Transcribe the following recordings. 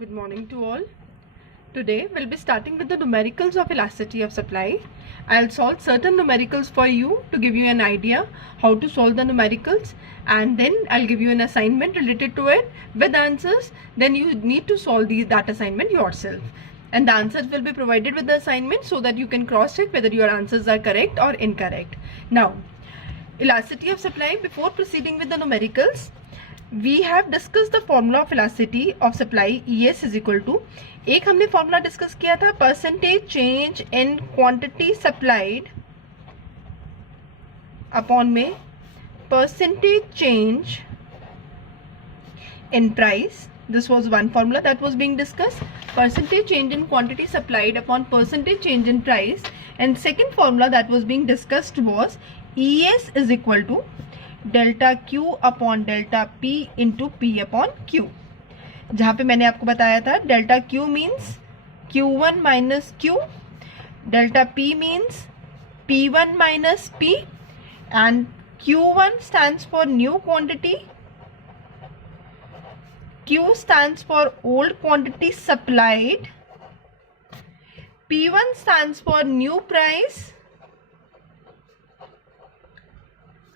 Good morning to all. Today we'll be starting with the numericals of elasticity of supply. I'll solve certain numericals for you to give you an idea how to solve the numericals, and then I'll give you an assignment related to it with answers. Then you need to solve that assignment yourself, and the answers will be provided with the assignment so that you can cross check whether your answers are correct or incorrect. Now, elasticity of supply. Before proceeding with the numericals, we have discussed the formula of elasticity of supply. ES is equal to, एक हमने formula discuss किया था, percentage change in quantity supplied upon में percentage change in price. This was one formula that was being discussed, percentage change in quantity supplied upon percentage change in price. And second formula that was being discussed was ES is equal to delta Q upon delta P into P upon Q, जहाँ पे मैंने आपको बताया था delta Q means Q1 minus Q, delta P means P1 minus P, and Q1 stands for new quantity, Q stands for old quantity supplied, P1 stands for new price,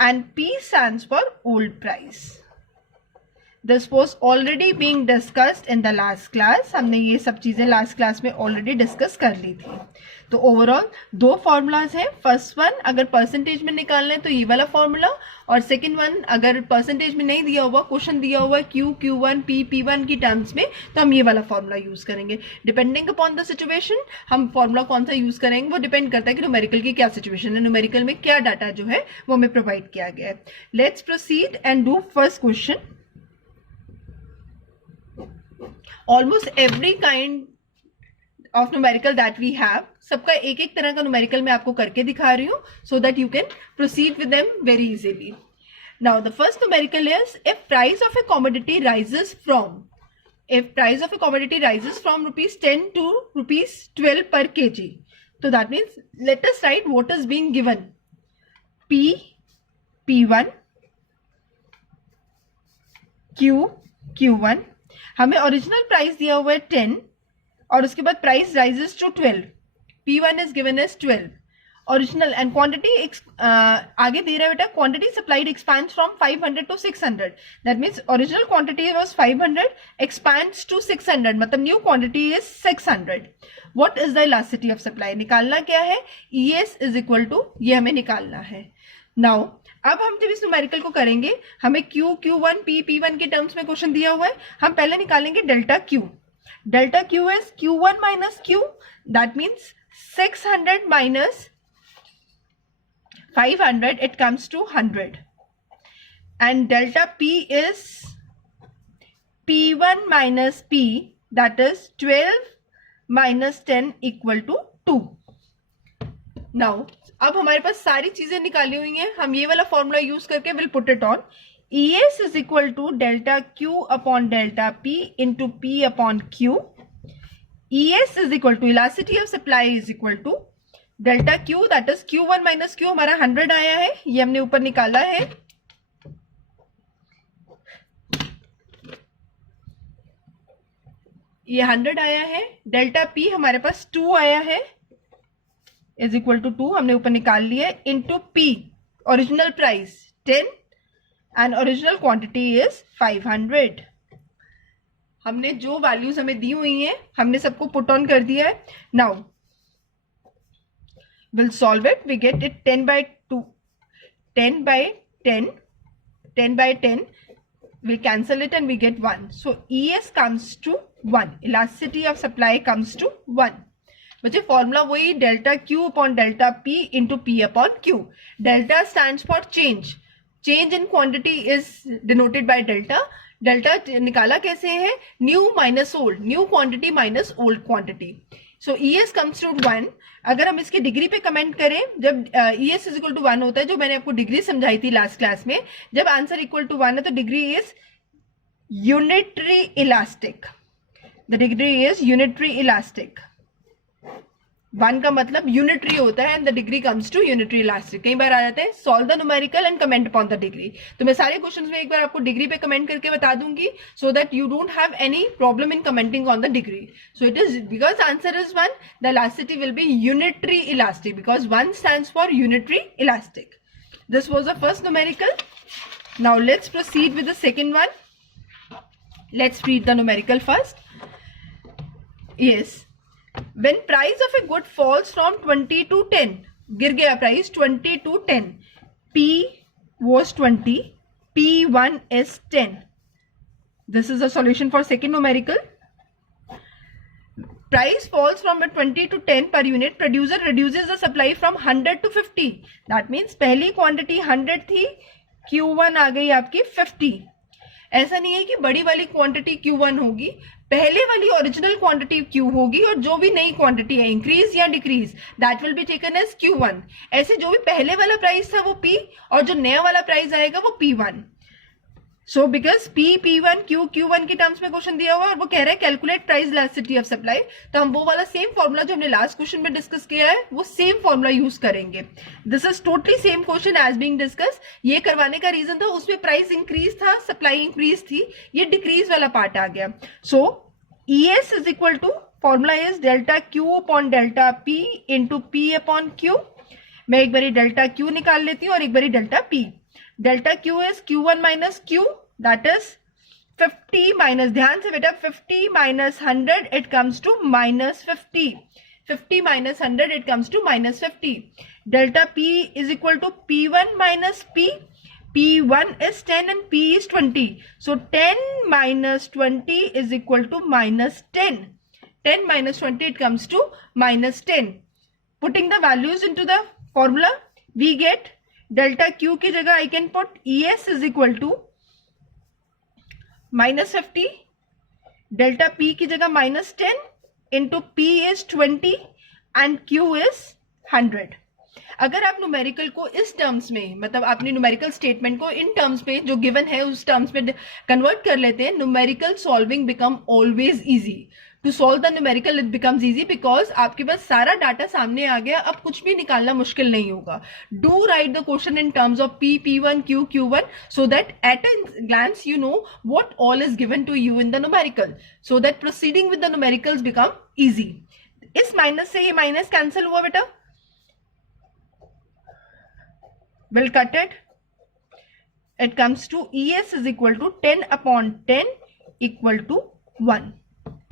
and P stands for old price. This was already being discussed in the last class. हमने ये सब चीज़ें last class में already discuss कर ली थी. तो overall दो formulas हैं. फर्स्ट वन अगर परसेंटेज में निकालना है तो ये वाला फॉर्मूला, और सेकंड वन अगर परसेंटेज में नहीं दिया हुआ, क्वेश्चन दिया हुआ Q1 P1 की टर्म्स में, तो हम ये वाला फॉर्मूला यूज करेंगे. डिपेंडिंग अपॉन द सिचुएशन हम फॉर्मूला कौन सा यूज करेंगे वो डिपेंड करता है कि न्यूमेरिकल की क्या सिचुएशन है, न्यूमेरिकल में क्या डाटा जो है वो हमें प्रोवाइड किया गया है. Let's proceed and do first question. Almost every kind of numerical that we have, सबका एक एक तरह का numerical मैं आपको करके दिखा रही हूँ so that you can proceed with them very easily. Now the first numerical is if price of a commodity rises from rupees 10 to rupees 12 per kg. So that means let us write what is being given. P1, Q1. हमें original price दिया हुआ है 10 और उसके बाद price rises to 12. P1 is given as 12 original, and quantity आगे दे रहा है बेटा, quantity supplied expands from 500 to 600. That means original quantity was 500 expands to 600, मतलब new quantity is 600. What is the elasticity of supply? निकालना क्या है? ES is equal to, ये हमें निकालना है. नाउ अब हम जब इस न्यूमेरिकल को करेंगे, हमें Q1 P1 के टर्म्स में क्वेश्चन दिया हुआ है, हम पहले निकालेंगे delta Q. Delta Q is Q1 minus Q, that means 600 minus 500, it comes to 100. And delta P is P1 minus P, that is 12 minus 10 equal to 2. Now अब हमारे पास सारी चीजें निकाली हुई हैं, हम ये वाला फॉर्मूला यूज करके will put it on. ES is equal to delta Q upon delta P into P upon Q. ES is equal to elasticity of supply is equal to delta Q, that is Q1 minus Q, हमारा 100 आया है, ये हमने ऊपर निकाला है. ये 100 आया है. डेल्टा P हमारे पास 2 आया है, इज इक्वल टू 2 हमने ऊपर निकाल लिया, into P original price 10 and original quantity is 500. हमने जो वैल्यूज हमें दी हुई हैं हमने सबको पुट ऑन कर दिया है. Now will solve it. We get it 10 by 2, 10 by 10, 10 by 10. we cancel it and we get 1. so ES comes to 1, elasticity of supply comes to 1. बच्चे फॉर्मूला वही delta Q upon delta P into P upon Q. Delta stands for change, change in quantity is denoted by delta. Delta निकाला कैसे है? New minus old, new quantity minus old quantity. So ES comes to 1. अगर हम इसकी degree पे comment करें, जब ES is equal to 1 होता है, जो मैंने आपको डिग्री समझाई थी लास्ट क्लास में, जब आंसर इक्वल टू 1 है तो degree is unitary elastic. The degree is unitary elastic. One का मतलब यूनिटरी होता है and the degree comes to unitary elastic. कई बार आ जाते हैं solve the numerical and comment upon the degree. तो मैं सारे क्वेश्चंस में एक बार आपको डिग्री पे कमेंट करके बता दूंगी so that you don't have any problem in commenting on the degree. So it is because answer is one, the elasticity will be unitary elastic because one stands for unitary elastic. This was the first numerical. Now let's proceed with the second one. Let's read the numerical first. Yes. When price of a good falls from 20 to 10, गिर गया price 20 to 10. P was 20. P1 is 10. This is a solution for second numerical. Price falls from 20 to 10 per unit. Producer reduces the supply from 100 to 50. That means पहली quantity 100 थी, Q1 आ गई आपकी 50. ऐसा नहीं है कि बड़ी वाली क्वांटिटी Q1 होगी, पहले वाली ओरिजिनल क्वांटिटी Q होगी और जो भी नई क्वांटिटी है इंक्रीज या decrease that will be taken as Q1. ऐसे जो भी पहले वाला प्राइस था वो P और जो नया वाला प्राइस आएगा वो P1. So because P1 Q1 के टर्म्स में क्वेश्चन दिया हुआ और वो कह रहा है calculate price elasticity of supply. तो हम वो वाला सेम फॉर्मूला जो हमने लास्ट क्वेश्चन में डिस्कस किया है वो सेम फॉर्मूला यूज करेंगे. This is totally same question as being discuss. ये करवाने का रीजन था उसमें प्राइस इंक्रीज था, सप्लाई इंक्रीज थी, ये डिक्रीज वाला पार्ट आ गया. So ES is equal to formula is delta Q upon delta P into P upon Q. मैं एक बारी डेल्टा Q निकाल लेती हूँ और एक बारी delta P. Delta Q is Q1 minus Q, that is 50 minus, ध्यान से बेटा 50 minus 100 it comes to minus 50. 50 minus 100 it comes to minus 50. Delta P is equal to P1 minus P. P1 is 10 and P is 20. So 10 minus 20 is equal to minus 10. 10 minus 20 it comes to minus 10. Putting the values into the formula we get delta Q की जगह I can put ES is equal to minus 50, delta P की जगह minus 10 into P is 20 and Q is 100. अगर आप numerical को इस terms में, मतलब आपने न्यूमेरिकल स्टेटमेंट को इन टर्म्स में जो गिवन है उस टर्म्स में कन्वर्ट कर लेते हैं, numerical solving become always easy. To solve the numerical it becomes easy because आपके पास सारा डाटा सामने आ गया, अब कुछ भी निकालना मुश्किल नहीं होगा. Do right the question in terms of P1 Q1 so that at a glance you know what all is given to you in the numerical, so that proceeding with the numericals become easy. इस minus से ये minus cancel हुआ बेटा, will cut it. It comes to ES is equal to 10 upon 10 equal to 1.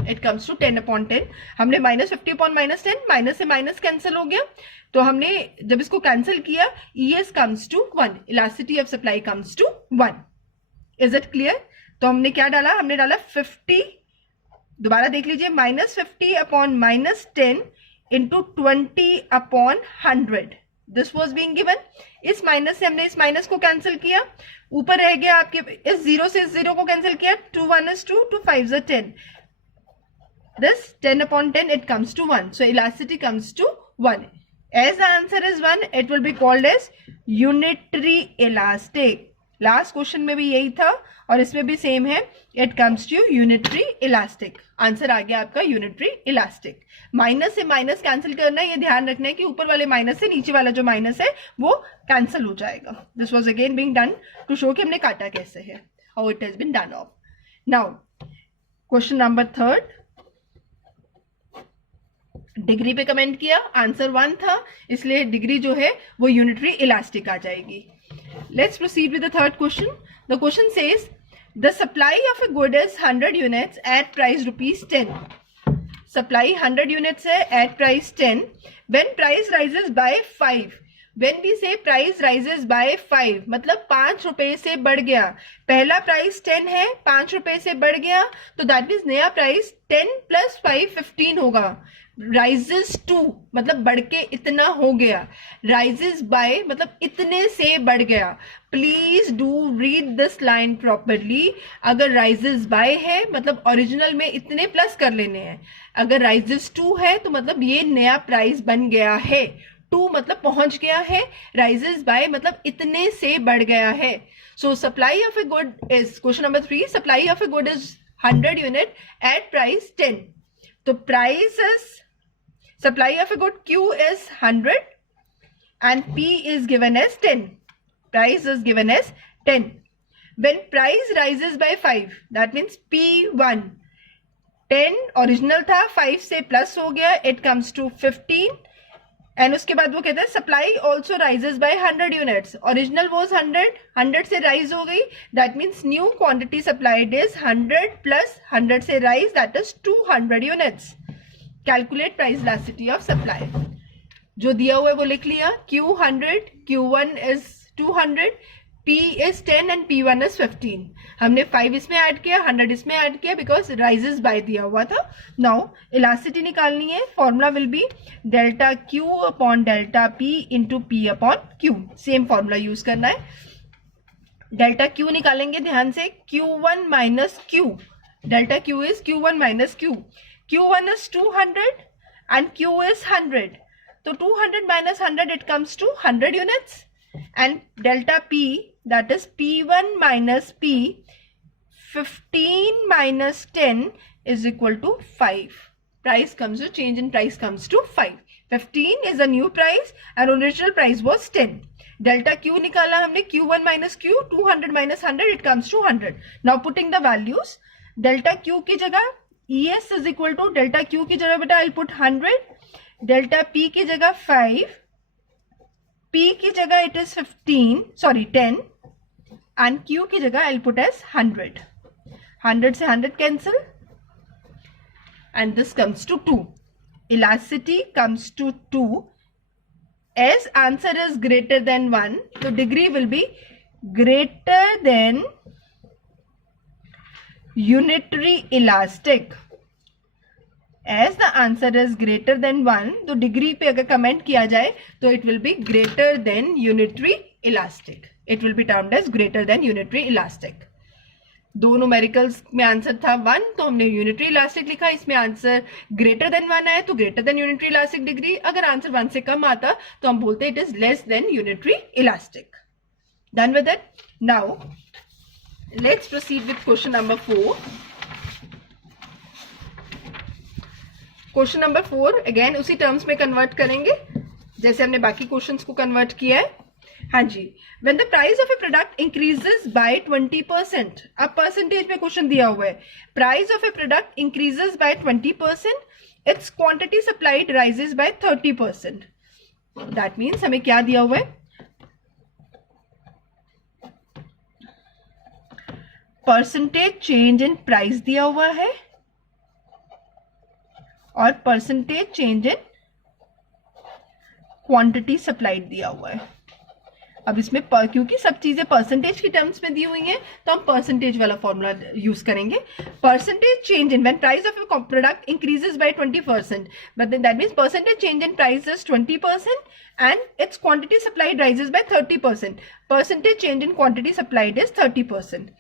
It comes to 10 upon 10. हमने minus 50 upon minus 10, minus से minus cancel हो गया. तो हमने जब इसको कैंसिल किया ES comes to 1, elasticity of supply comes to 1. Is it clear? तो हमने क्या डाला, हमने डाला 50, दोबारा देख लीजिए, minus 50 upon minus 10 into 20 upon 100. This was being given. इस माइनस से हमने इस माइनस को कैंसिल किया, ऊपर रह गया आपके, इस जीरो से इस जीरो को कैंसिल किया, 2 1 is 2, 2 5 is 10. This 10 upon 10 it comes to 1. So elasticity comes to 1. As the answer is 1, it will be called as unitary elastic. Last question में भी यही था और इसमें भी सेम है. It comes to unitary elastic. Answer आ गया आपका यूनिटरी इलास्टिक. माइनस से माइनस कैंसिल करना है, ये ध्यान रखना है कि ऊपर वाले माइनस से नीचे वाला जो माइनस है वो कैंसिल हो जाएगा. This was again being done to show कि हमने काटा कैसे है, how it has been done off. Now question number 3, degree पे कमेंट किया, आंसर 1 था इसलिए डिग्री जो है वो यूनिटरी इलास्टिक आ जाएगी. Let's proceed with the third question. The question says the supply of a good is 100 units at price rupees 10. Supply 100 units है at price 10. When price rises by 5. When we say price rises by 5 मतलब 5 रुपए से बढ़ गया. पहला price 10 है, 5 रुपए से बढ़ गया तो दैट मीन्स नया प्राइस 10 + 5 15 होगा. राइजेस टू मतलब बढ़ के इतना हो गया. राइजेस बाय मतलब इतने से बढ़ गया. Please do read this line properly. अगर राइजेस बाय है मतलब ओरिजिनल में इतने प्लस कर लेने हैं. अगर राइजेस टू है तो मतलब ये नया प्राइस बन गया है. टू मतलब पहुंच गया है, राइजेस बाय मतलब इतने से बढ़ गया है. So supply of a good is, question number 3, supply of a good is 100 unit at price 10. तो price is supply of a good Q is 100 and P is given as 10. Price is given as 10. When price rises by 5, that means P1 10 original था, 5 से plus हो गया, it comes to 15. And उसके बाद वो कहते हैं supply also rises by 100 units. Original was 100 से राइज हो गई, that means new quantity supplied is 100 plus 100 से rise, that is 200 units. Calculate price elasticity of supply. जो दिया हुआ है वो लिख लिया. Q100, Q1 is 200, P is 10 and P1 is 15. हमने 5 इसमें ऐड किया, 100 इसमें ऐड किया बिकॉज राइजेस बाय दिया हुआ था. नाउ इलास्टिसिटी निकालनी है. Formula will be delta Q upon delta P into P upon Q. Same formula use करना है. डेल्टा Q निकालेंगे ध्यान से. Q1 minus Q. Delta Q is Q1 minus Q. Q1 is 200 and Q is 100. So 200 minus 100, it comes to 100 units. And delta P, that is P1 minus P, 15 minus 10 is equal to 5. Price comes to, change in price comes to 5. 15 is a new price and original price was 10. Delta Q निकाला हमने. Q1 minus Q, 200 minus 100, it comes to 100. Now putting the values, delta Q की जगह ES is equal to delta Q की जगह बेटा I'll put 100, delta P की जगह 5, P की जगह it is 10 and Q की जगह I'll put as 100. 100 से 100 cancel and this comes to 2. Elasticity comes to 2. As answer is greater than 1, the degree will be greater than unitary elastic. As the answer is greater than 1, तो degree पे अगर comment किया जाए तो it will be greater than unitary elastic. It will be termed as greater than unitary elastic. दो numericals में answer था 1, तो हमने यूनिटरी इलास्टिक लिखा. इसमें आंसर ग्रेटर देन 1 आया तो greater than unitary elastic degree. अगर आंसर 1 से कम आता तो हम बोलते it is less than unitary elastic. Done with it. Now let's proceed with question number 4. Question number 4 again उसी टर्म्स में कन्वर्ट करेंगे जैसे हमने बाकी क्वेश्चंस को कन्वर्ट किया है. हाँ जी. When the price of a product increases by 20%, अब परसेंटेज में क्वेश्चन दिया हुआ है. Price of a product increases by 20%, its quantity supplied rises by 30%. That means हमें क्या दिया हुआ है? परसेंटेज चेंज इन प्राइस दिया हुआ है और percentage change in quantity supplied दिया हुआ है. अब इसमें क्योंकि सब चीजें परसेंटेज की टर्म्स में दी हुई हैं तो हम परसेंटेज वाला फॉर्मूला यूज करेंगे. Percentage change in when price of a product increases by 20%, but that means percentage change in price is 20% and its quantity supplied rises by 30%. Percentage change in quantity supplied is 30%.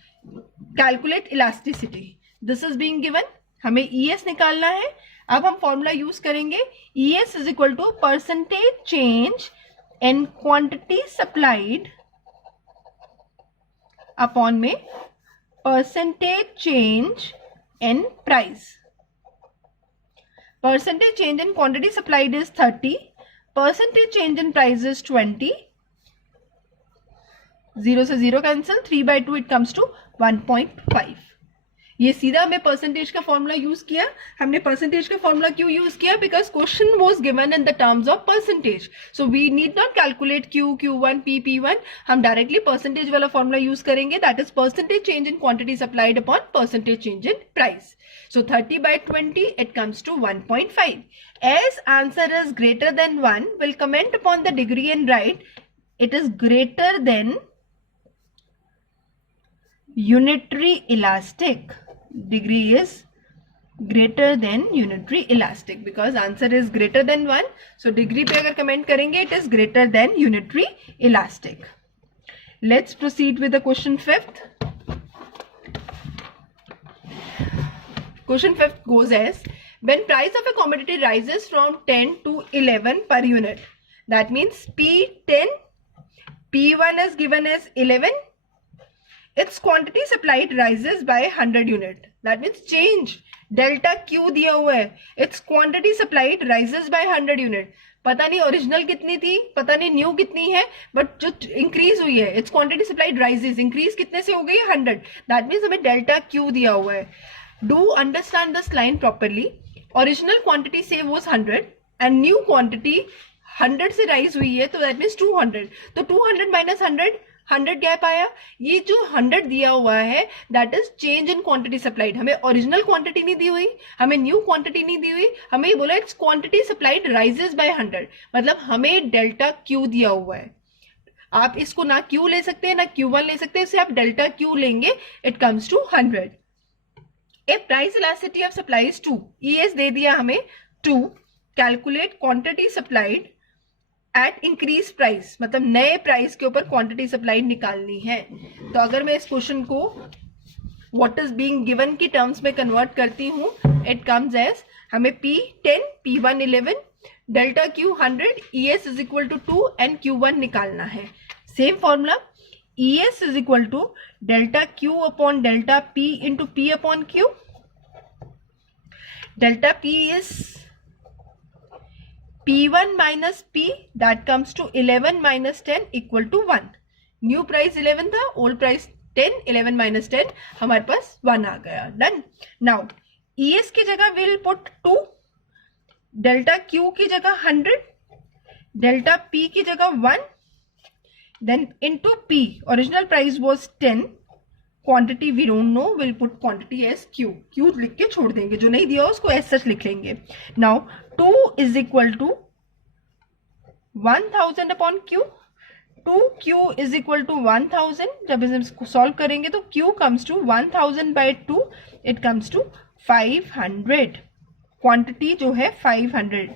Calculate elasticity. This is being given. हमें ES निकालना है. अब हम formula use करेंगे. ES is equal to percentage change in quantity supplied upon में percentage change in price. Percentage change in quantity supplied is 30. Percentage change in price is 20. 0 से 0 cancel. 3/2 it comes to 1.5. ये सीधा हमने percentage का formula use किया. हमने percentage का formula क्यों यूज किया? Because question was given in the terms of percentage. So we need not calculate Q1, P1. हम डायरेक्टली परसेंटेज वाला फॉर्मूला यूज करेंगे. That is percentage change in quantity supplied upon percentage change in price. So 30/20 it comes to 1.5. As answer is greater than 1, we'll comment upon the degree and write it is greater than unitary elastic. Degree is greater than unitary elastic because answer is greater than 1. So degree पे अगर comment करेंगे it is greater than unitary elastic. Let's proceed with the question 5th. Question 5th goes as, when price of a commodity rises from 10 to 11 per unit, that means P10, P1 is given as 11, its quantity supplied rises by 100 unit. That means change delta Q दिया हुआ है, it's quantity supplied rises by 100 unit. पता नहीं original कितनी थी, पता नहीं new कितनी है, बट जो इंक्रीज हुई है it's quantity supplied rises, increase कितने से हो गई 100, दैट मीन्स हमें डेल्टा क्यू दिया हुआ है। Do understand this line properly. Original quantity से वॉज 100 एंड न्यू क्वांटिटी 100 से राइज हुई है, तो दैट मीन्स 200, तो 200 माइनस 100 गैप आया। ये जो 100 दिया हुआ है that is change in quantity supplied. हमें ओरिजिनल क्वांटिटी नहीं दी हुई, हमें न्यू क्वांटिटी नहीं दी हुई, हमें ये बोला it's quantity supplied rises by 100, मतलब हमें डेल्टा क्यू दिया हुआ है। आप इसको ना क्यू ले सकते हैं ना Q1 ले सकते हैं, इसे आप डेल्टा क्यू लेंगे, it comes to 100। If price elasticity of supply is 2, ES दे दिया हमें 2, calculate quantity supplied at increase price, मतलब नए प्राइस के ऊपर क्वांटिटी सप्लाइड निकालनी है। तो अगर मैं इस क्वेश्चन को व्हाट इज बीइंग गिवन की टर्म्स में कन्वर्ट करती हूं, इट कम्स एज हमें P10, P1 11, delta Q 100, ES is equal to 2 and Q1 निकालना है। Same formula, ES is equal to delta Q upon delta P into P upon Q। Delta P is P1 minus P, that comes to 11 minus 10 equal to 1. New price 11 था, old price 10, 11 minus 10 हमारे पास 1 आ गया। Done. Now ES की जगह will put 2, delta Q की जगह 100, delta P की जगह 1, then into P, original price was 10, quantity we don't know, will put quantity as Q, Q लिख के छोड़ देंगे, जो नहीं दिया उसको एज सच लिख लेंगे। Now 2 is equal to 1000 upon Q, 2Q is equal to 1000। जब इसको सॉल्व करेंगे तो Q comes to 1000 by 2, it comes to 500। Quantity जो है 500,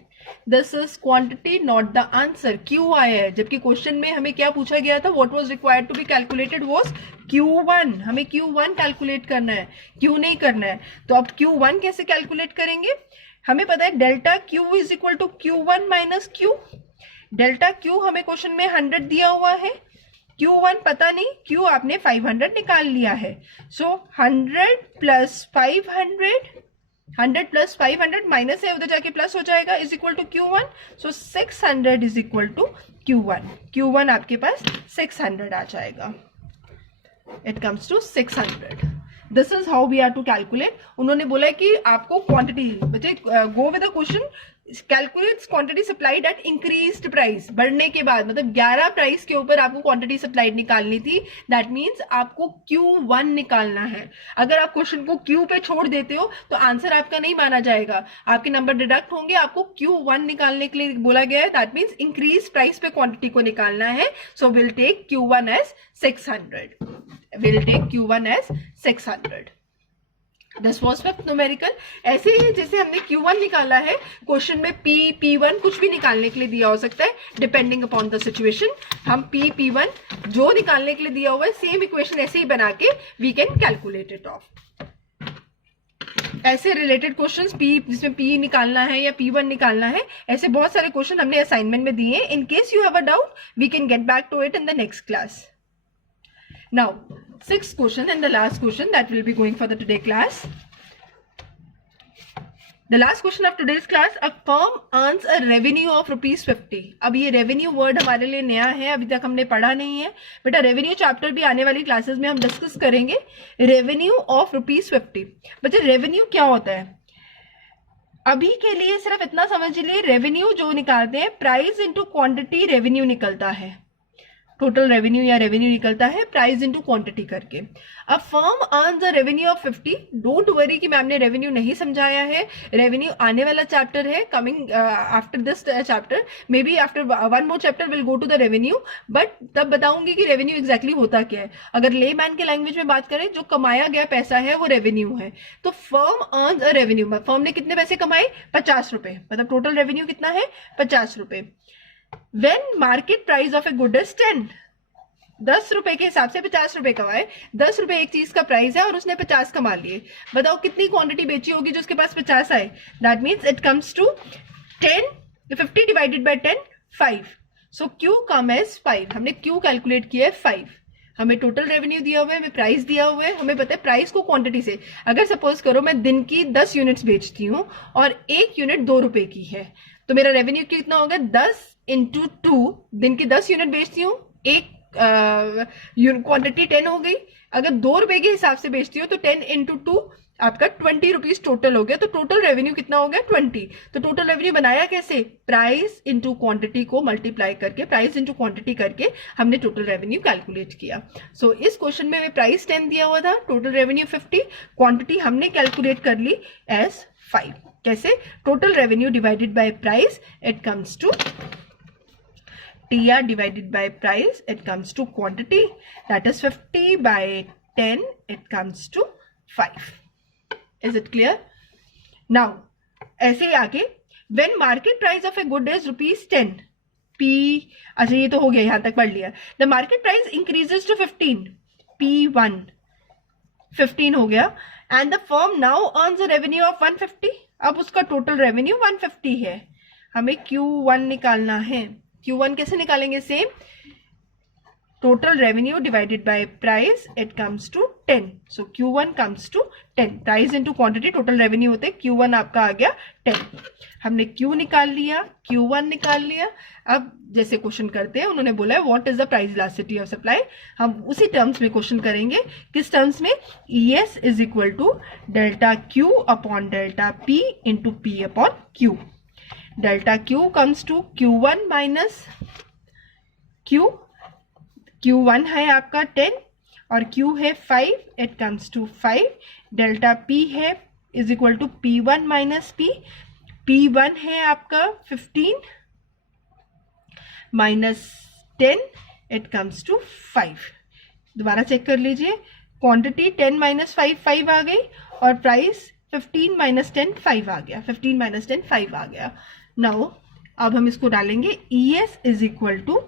this is quantity not the answer. Q आया है, जबकि क्वेश्चन में हमें क्या पूछा गया था, what was required to be calculated was Q1। हमें Q1 कैलकुलेट करना है, Q नहीं करना है। तो अब Q1 कैसे कैलकुलेट करेंगे, हमें पता है delta Q is equal to Q1 minus Q। Delta Q हमें क्वेश्चन में 100 दिया हुआ है, Q1 पता नहीं, Q आपने 500 निकाल लिया है। सो 100 प्लस 500, 100 प्लस 500 माइनस है, उधर जाके प्लस हो जाएगा, is equal to Q1। So 600 is equal to Q1। Q1 आपके पास 600 आ जाएगा, it comes to 600। This is how we are to calculate. उन्होंने बोला है कि आपको क्वांटिटी, बच्चे go with the question, calculates quantity supplied at increased price, बढ़ने के बाद, मतलब 11 प्राइस के ऊपर आपको क्वांटिटी सप्लाइड निकालनी थी, दैट मीन्स आपको Q1 निकालना है। अगर आप क्वेश्चन को Q पे छोड़ देते हो तो आंसर आपका नहीं माना जाएगा, आपके नंबर डिडक्ट होंगे। आपको Q1 निकालने के लिए बोला गया है, दैट मीन्स इंक्रीज प्राइस पे क्वांटिटी को निकालना है। So will take Q1 as 600, will take Q1 as 600। This was fifth numerical. ऐसे ही जैसे हमने Q1 निकाला है, क्वेश्चन में P1 कुछ भी निकालने के लिए दिया हो सकता है, डिपेंडिंग अपॉन द सिचुएशन। हम P1 जो निकालने के लिए दिया हुआ है, सेम इक्वेशन ऐसे ही बना के we can calculate it off. ऐसे रिलेटेड क्वेश्चंस P जिसमें P निकालना है या P1 निकालना है, ऐसे बहुत सारे क्वेश्चन हमने असाइनमेंट में दिए हैं। In case you have a doubt, we can get back to it in the next class. Now, sixth question and the last question that will be going for the today class. The last question of today's class, a firm earns a revenue of ₹50. अब ये revenue word हमारे लिए नया है, अभी तक हमने पढ़ा नहीं है बेटा। revenue chapter भी आने वाली क्लासेस में हम डिस्कस करेंगे। revenue of ₹50, बच्चे revenue क्या होता है? अभी के लिए सिर्फ इतना समझ लीजिए, रेवेन्यू जो निकालते हैं, प्राइस इंटू क्वांटिटी रेवेन्यू निकलता है, टोटल रेवेन्यू या रेवेन्यू निकलता है प्राइस इनटू क्वांटिटी करके। अब firm earns a revenue of 50। Don't worry कि मैम ने रेवेन्यू नहीं समझाया है, रेवेन्यू आने वाला चैप्टर है, coming after this chapter, maybe after one more chapter will go to the revenue, but तब बताऊंगी कि रेवेन्यू एग्जैक्टली होता क्या है। अगर लेमैन के लैंग्वेज में बात करें, जो कमाया गया पैसा है वो रेवेन्यू है। तो firm earns a revenue, firm ने कितने पैसे कमाए, 50 रुपए, मतलब टोटल रेवेन्यू कितना है, 50 रुपए। When market price of a good is 10, 10 रुपए के हिसाब से 50 रुपए कमाए। 10 रुपए एक चीज का प्राइस है और उसने 50 कमा लिए। बताओ कितनी क्वांटिटी बेची होगी जो उसके पास 50 आए। That means it comes to 10, 50 divided by 10, 5। So Q come as 5। हमने Q कैलकुलेट किया है 5। हमें टोटल रेवेन्यू दिया हुआ है, हमें प्राइस दिया हुआ है, हमें पता है प्राइस को क्वांटिटी से, अगर सपोज करो मैं दिन की 10 यूनिट्स बेचती हूँ और एक यूनिट 2 रुपए की है, तो मेरा रेवेन्यू कितना होगा, 10 इंटू 2, दिन की 10 यूनिट बेचती हूँ, एक क्वांटिटी 10 हो गई, अगर 2 रुपए के हिसाब से बेचती हूँ तो 10 इंटू 2 आपका 20 रुपीज टोटल हो गया, तो टोटल रेवेन्यू कितना हो गया, 20। तो टोटल रेवेन्यू बनाया कैसे, प्राइस इंटू क्वांटिटी को मल्टीप्लाई करके, प्राइस इंटू क्वांटिटी करके हमने टोटल रेवेन्यू कैलकुलेट किया। सो इस क्वेश्चन में प्राइस 10 दिया हुआ था, टोटल रेवेन्यू 50, क्वांटिटी हमने कैलकुलेट कर ली एज 5। कैसे, total revenue divided by price, it comes to TR divided by price, it comes to quantity, that is 50 by 10, it comes to 5. Is it clear? Now, ऐसे ही आगे, when market price of a good is ₹10, P, अच्छा ये तो हो गया, यहां तक पढ़ लिया। The market price increases to 15, P1, 15 हो गया, and the firm now earns a revenue of 150, अब उसका टोटल रेवेन्यू 150 है, हमें Q1 निकालना है। Q1 कैसे निकालेंगे, same, total revenue divided by price, it comes to 10, so Q1 comes to 10, price into quantity, total revenue होते हैं, Q1 आपका आ गया 10, हमने Q निकाल लिया, Q1 निकाल लिया। अब जैसे क्वेश्चन करते हैं, उन्होंने बोला है what is the price elasticity of supply, हम उसी टर्म्स में क्वेश्चन करेंगे, किस टर्म्स में, ES is equal to delta Q upon delta P into P upon Q, delta Q comes to Q1 minus Q, Q1 है आपका 10 और Q है 5, it comes to 5, delta P है is equal to P1 minus P, P1 है आपका 15 minus 10, it comes to 5। दोबारा check कर लीजिए, क्वांटिटी 10 माइनस 5 5 आ गई, और प्राइस 15 माइनस 10 5 आ गया, 15 माइनस 10 5 आ गया। नाउ अब हम इसको डालेंगे, ES is equal to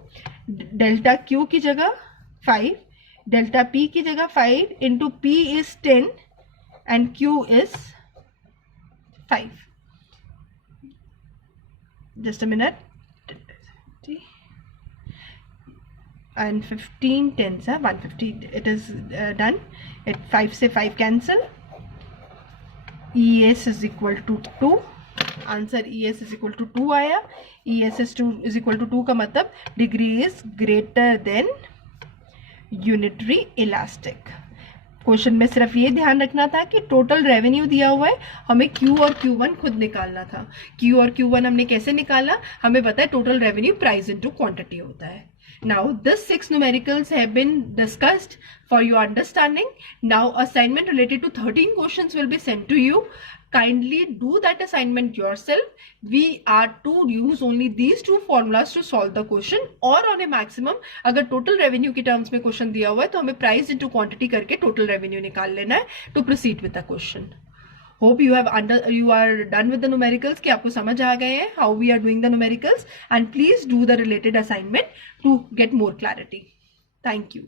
delta Q की जगह 5, डेल्टा P की जगह 5 into P is 10 and Q is 5, just a minute, and 15 10s है 150, it is done, it 5 से 5 cancel, ES is equal to 2, answer ES is equal to 2 आया, ES is equal to 2 का मतलब degree is greater than unitary elastic. Question में सिर्फ ये ध्यान रखना था कि टोटल रेवेन्यू दिया हुआ है, हमें Q और Q1 खुद निकालना था। Q और Q1 हमने कैसे निकाला, हमें पता है total revenue price into quantity होता है। Now this 6 numericals have been discussed for your understanding. Now assignment related to 13 questions will be sent to you. Kindly do that assignment yourself. We are to use only these two formulas to solve the question, or on a maximum अगर total revenue के terms में question दिया हुआ है तो हमें price into quantity करके total revenue निकाल लेना है to proceed with the question. Hope you are done with the numericals, कि आपको समझ आ गए हैं how we are doing the numericals, and please do the related assignment to get more clarity. Thank you.